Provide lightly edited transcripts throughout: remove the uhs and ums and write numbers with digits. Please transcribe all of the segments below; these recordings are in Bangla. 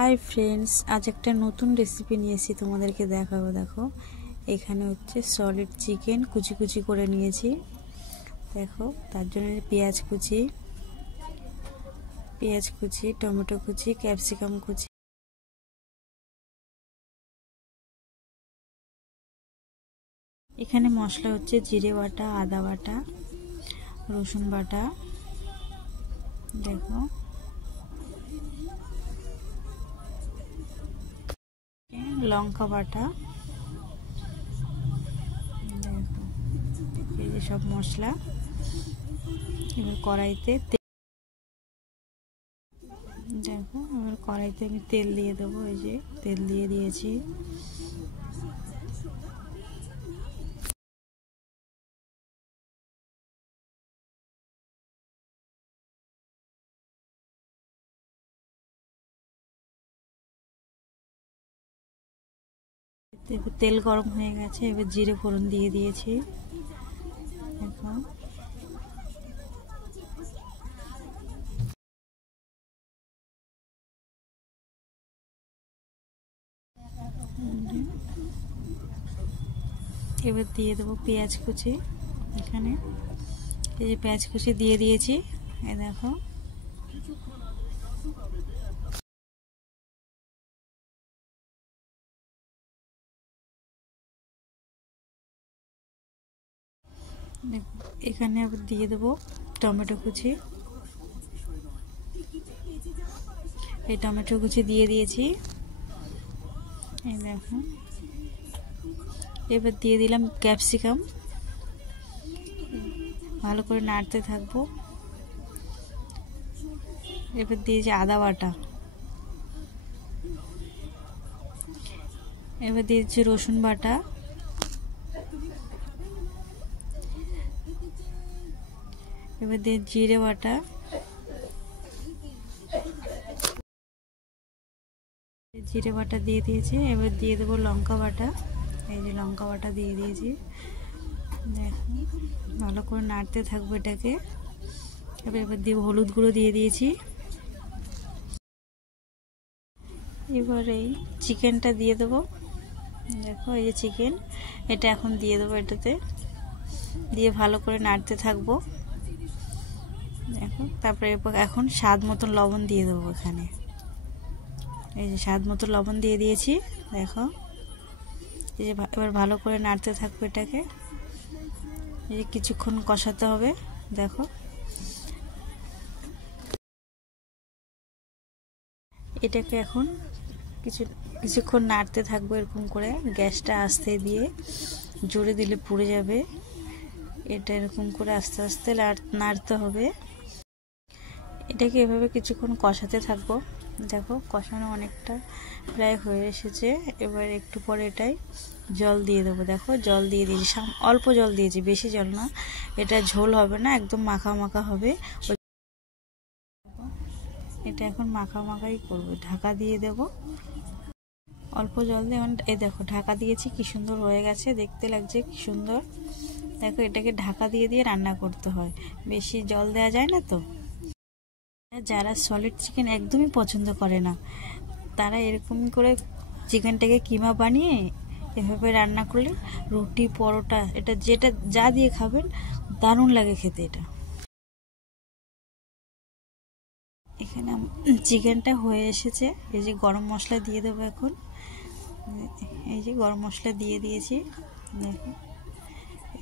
হাই ফ্রেন্ডস, আজ একটা নতুন রেসিপি নিয়েছি তোমাদেরকে দেখাবো। দেখো, এখানে হচ্ছে সলিড চিকেন কুচি কুচি করে নিয়েছি। দেখো, তার জন্য পেঁয়াজ কুচি, টমেটো কুচি, ক্যাপসিকাম কুচি। এখানে মশলা হচ্ছে জিরে বাটা, আদা বাটা, রসুন বাটা, দেখো লঙ্কা বাটা, দেখো এই যে সব মশলা। এবার কড়াইতে দেখো, এবার কড়াইতে আমি তেল দিয়ে দেবো। এই যে তেল দিয়ে দিয়েছি। তেল গরম হয়ে গেছে, এবার জিরে ফোড়ন দিয়ে দিয়েছি। দেখো, এবার দিয়ে দেবো পেঁয়াজ কুচি। এখানে এই যে পেঁয়াজ কুচি দিয়ে দিয়েছি। এই দেখো, এখানে আবার দিয়ে দেবো টমেটো কুচি। এই টমেটো কুচি দিয়ে দিয়েছি। এই দেখো, এবার দিয়ে দিলাম ক্যাপসিকাম। ভালো করে নাড়তে থাকবো। এবার দিয়েছি আদা বাটা। এবার দিয়েছি রসুন বাটা। এবার দিয়ে জিরে বাটা। জিরে বাটা দিয়ে দিয়েছি। এবার দিয়ে দেবো লঙ্কা বাটা। এই যে লঙ্কা বাটা দিয়ে দিয়েছি। দেখো, ভালো করে নাড়তে থাকবো এটাকে। এবার দিয়ে হলুদ গুঁড়ো দিয়ে দিয়েছি। এবার এই চিকেনটা দিয়ে দেবো। দেখো, এই যে চিকেন, এটা এখন দিয়ে দেবো। এটাতে দিয়ে ভালো করে নাড়তে থাকবো। দেখো, তারপরে এখন স্বাদ মতন লবণ দিয়ে দেবো এখানে। এই যে স্বাদ মতো লবণ দিয়ে দিয়েছি। দেখো, এই যে এবার ভালো করে নাড়তে থাকবো এটাকে। এই যে কিছুক্ষণ কষাতে হবে। দেখো, এটাকে এখন কিছুক্ষণ নাড়তে থাকবো এরকম করে। গ্যাসটা আস্তে দিয়ে, জোরে দিলে পুড়ে যাবে। এটা এরকম করে আস্তে আস্তে নাড়তে হবে। এটাকে এভাবে কিছুক্ষণ কষাতে থাকবো। দেখো, কষানো অনেকটা প্রায় হয়ে এসেছে। এবার একটু পরে এটাই জল দিয়ে দেবো। দেখো, জল দিয়ে দিয়েছি, অল্প জল দিয়েছি, বেশি জল না। এটা ঝোল হবে না, একদম মাখা মাখা হবে। এটা এখন মাখা মাখাই করবো। ঢাকা দিয়ে দেব, অল্প জল দিয়ে। এই দেখো, ঢাকা দিয়েছি, কি সুন্দর হয়ে গেছে, দেখতে লাগছে কি সুন্দর। দেখো, এটাকে ঢাকা দিয়ে দিয়ে রান্না করতে হয়, বেশি জল দেওয়া যায় না। তো যারা সলিড চিকেন একদমই পছন্দ করে না, তারা এরকমই করে চিকেনটাকে কিমা বানিয়ে এভাবে রান্না করলে রুটি, পরোটা, এটা যেটা যা দিয়ে খাবেন দারুণ লাগে খেতে। এটা এখানে চিকেনটা হয়ে এসেছে। এই যে গরম মশলা দিয়ে দেবো এখন। এই যে গরম মশলা দিয়ে দিয়েছি। দেখো,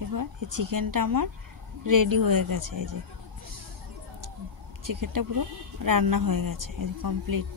এবার এই চিকেনটা আমার রেডি হয়ে গেছে। এই যে চিকেনটা পুরো রান্না হয়ে গেছে, এই কমপ্লিট।